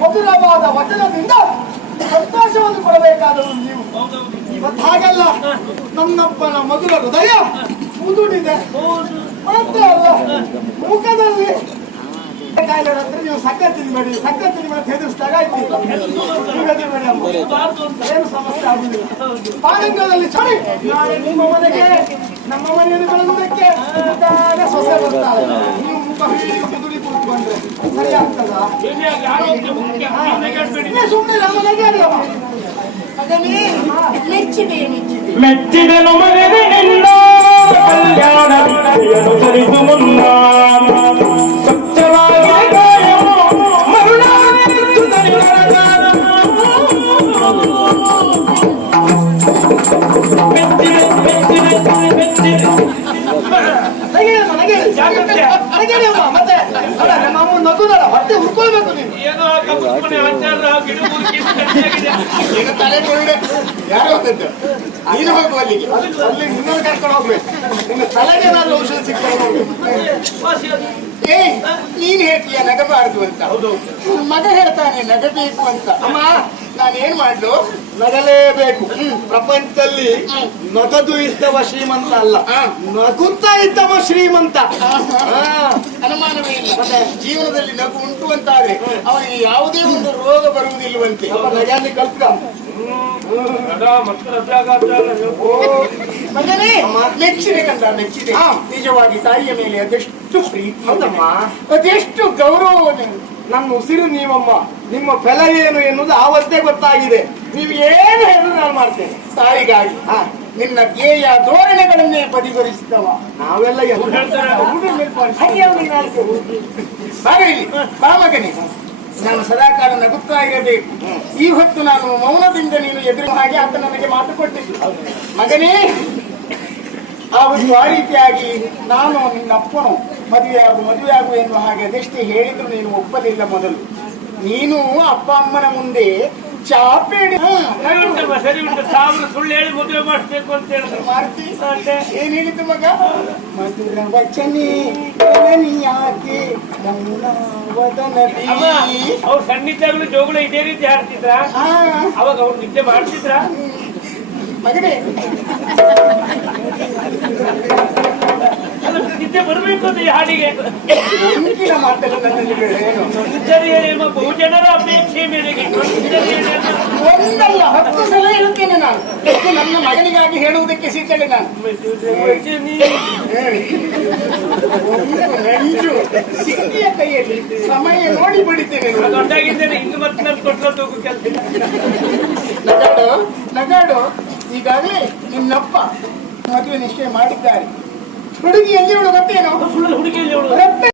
ಮಧುರವಾದ ವಚನದಿಂದ ಸಂತೋಷವನ್ನು ಕೊಡಬೇಕಾದವರು ನೀವು. ಇವತ್ತು ಹಾಗಲ್ಲ, ನನ್ನಪ್ಪನ ಮಧುರ ಹೃದಯ ಮುದುಡಿದೆ ಮಾತ್ರ ಅಲ್ಲ, ಮುಖದಲ್ಲಿ ನೀವು ಸಕ್ಕರೆ ತಿನ್ಬೇಡಿ, ಸಕ್ಕರೆ ತಿನ್ಬೇಡಿ ಹೆದರಿಸಿದಾಗ ಏನು ಸಮಸ್ಯೆ ಆಗುದಿಲ್ಲ. ಪಾರಂಗದಲ್ಲಿ ಚಳಿ ನಾಳೆ ನಿಮ್ಮ ಮನೆಗೆ ನಮ್ಮ ಮನೆಯನ್ನು ಬೆಳೆದುದಕ್ಕೆ ಸೊಸೆ ಬರ್ತಾಳೆ. ನೀವು ಮುಖ ಹೀಗೆ ಮುದುಡಿ ಕೂತ್ಕೊಂಡ್ರೆ ಸರಿ ಆಗ್ತದಾ? ಸುಮ್ಮನೆ ಮೆಚ್ಚಿದನು ಮಗನೇ ನಿನ್ನ ಕಲ್ಯಾಣ ಸರಿದು ಮುನ್ನ ಸ್ವಚ್ಛವಾಗಿ ಗಾಯವು ಮರುಳಾಯಿಸುತ್ತಲೇ ನಗುದಲ್ಲ ಹೊಟ್ಟೆ ಹುಡ್ಕೊಳ್ಬೇಕು ನೀವು. ಅಲ್ಲಿ ನಿನ್ನನ್ನು ಕರ್ಕೊಂಡು ಹೋಗ್ಬೇಕು. ನಿನ್ನ ತಲೆಗೆ ಏನಾದ್ರು ಔಷಧ ಸಿಗ್ತಾ ಏಯ್ ನೀನ್ ಹೇಳ್ತೀಯ ನಗಬಾರದು ಅಂತ. ಹೌದು. ಮಗ ಹೇಳ್ತಾನೆ ನಗಬೇಕು ಅಂತ. ಅಮ್ಮ ನಾನೇನ್ ಮಾಡ್ಲು? ನಗಲೇಬೇಕು. ಪ್ರಪಂಚದಲ್ಲಿ ನಗದು ಇದ್ದವ ಶ್ರೀಮಂತ ಅಲ್ಲ, ನಗುತ್ತಾ ಇದ್ದವ ಶ್ರೀಮಂತ. ಅನುಮಾನವೇ ಇಲ್ಲ. ಜೀವನದಲ್ಲಿ ನಗು ಉಂಟು ಅಂತಾದ್ರೆ ಅವನಿಗೆ ಯಾವುದೇ ಒಂದು ರೋಗ ಬರುವುದಿಲ್ಲವಂತೆ. ನಗಲ್ಲಿ ಕಲ್ತ್ಕ. ಮಗನೇ ಮೆಚ್ಚಿದೆ ಕಂದ, ಮೆಚ್ಚಿದೆ. ನಿಜವಾಗಿ ತಾಯಿಯ ಮೇಲೆ ಅದೆಷ್ಟು ಪ್ರೀತಿ, ಹೌದಮ್ಮ, ಅದೆಷ್ಟು ಗೌರವ. ನನ್ನ ಉಸಿರು ನೀವಮ್ಮ, ನಿಮ್ಮ ಫಲ ಏನು ಎನ್ನುವುದು ಆವತ್ತೇ ಗೊತ್ತಾಗಿದೆ. ನೀವು ಏನು ಹೇಳಿದ್ರು ನಾನು ಮಾಡ್ತೇನೆ. ತಾಯಿಗಾಗಿ ನಿನ್ನ ಧ್ಯೇಯ ಧೋರಣೆಗಳನ್ನೇ ಬದಿಗೊಳಿಸಿದವ ನಾವೆಲ್ಲ ಬಾರ ಇಲ್ಲಿ, ಬಾ ಮಗನೇ. ನಾನು ಸದಾಕಾಲ ನಗುತ್ತಾ ಇರಬೇಕು. ಈ ಹೊತ್ತು ನಾನು ಮೌನದಿಂದ ನೀನು ಎದುರು ಹಾಗೆ ಆತ ನನಗೆ ಮಾತು ಕೊಟ್ಟಿದ್ದು. ಮಗನೇ, ಆವತ್ತು ಆ ರೀತಿಯಾಗಿ ನಾನು ನಿನ್ನಪ್ಪನು ಮದುವೆ ಆಗು ಎನ್ನುವ ಹಾಗೆ ಅದೆಷ್ಟೇ ಹೇಳಿದ್ರು ನೀನು ಒಪ್ಪಲಿಲ್ಲ. ಮೊದಲು ನೀನು ಅಪ್ಪ ಅಮ್ಮನ ಮುಂದೆ ಚಾಪೇಡಿ ಸರಿ ಉಂಟು, ಸಾವಿರ ಸುಳ್ಳು ಹೇಳಿ ಮದುವೆ ಮಾಡಿಸ್ಬೇಕು ಅಂತ ಹೇಳಿದ್ರು. ಮಾಡ್ತಿ? ಏನ್ ಹೇಳಿದ್ದು ಮಗ? ಮಧುರ ವಚನೆ ಯಾಕೆ ಅವ್ರು ಸಣ್ಣಿದ್ದಾಗಲೂ ಜೋಗುಳ ಇದೇ ರೀತಿ ಹಾಡ್ತಿದ್ರ? ಅವಾಗ ಅವ್ರು ನಿದ್ದೆ ಮಾಡ್ತಿದ್ರ? ಮಗನೇ, ನಿದ್ದೆ ಬರಬೇಕು ಅಂತ ಈ ಹಾಡಿಗೆ ಮುಂದಿನ ಮಾತಲ್ಲ ನನ್ನಲ್ಲಿ ಏನು ಬಹುಜನರ ಅಪೇಕ್ಷೆ ಮೇರೆಗೆ ಒಂದಲ್ಲ 10 ಸಲ ಹೇಳ್ತೇನೆ ನಾನು. ಇದು ನನ್ನ ಮಗನಿಗಾಗಿ ಹೇಳುವುದಕ್ಕೆ ಸಿದ್ಧಳೆ ನಾನು. ನಂಜು ಸಿಕ್ಕಿಯ ಕೈಯಲ್ಲಿ ಸಮಯ ನೋಡಿ ಬಿಡಿದ್ದೇನೆ. ದೊಡ್ಡಾಗಿದ್ದೇನೆ, ಇನ್ನು ಮತ್ತೆ ನಾನು ಕೊಟ್ಟು ಹೋಗು ಕೆಲಸ. ನಗಾಡು ನಗಾಡು. ಈಗಾಗಲೇ ನಿನ್ನಪ್ಪ ಮದುವೆ ನಿಶ್ಚಯ ಮಾಡಿದ್ದಾರೆ. ಹುಡುಗಿ ಎಲ್ಲಿ ಹುಡುಗ ಗೊತ್ತೇನೋ? ಹುಡುಗಿಯಲ್ಲಿ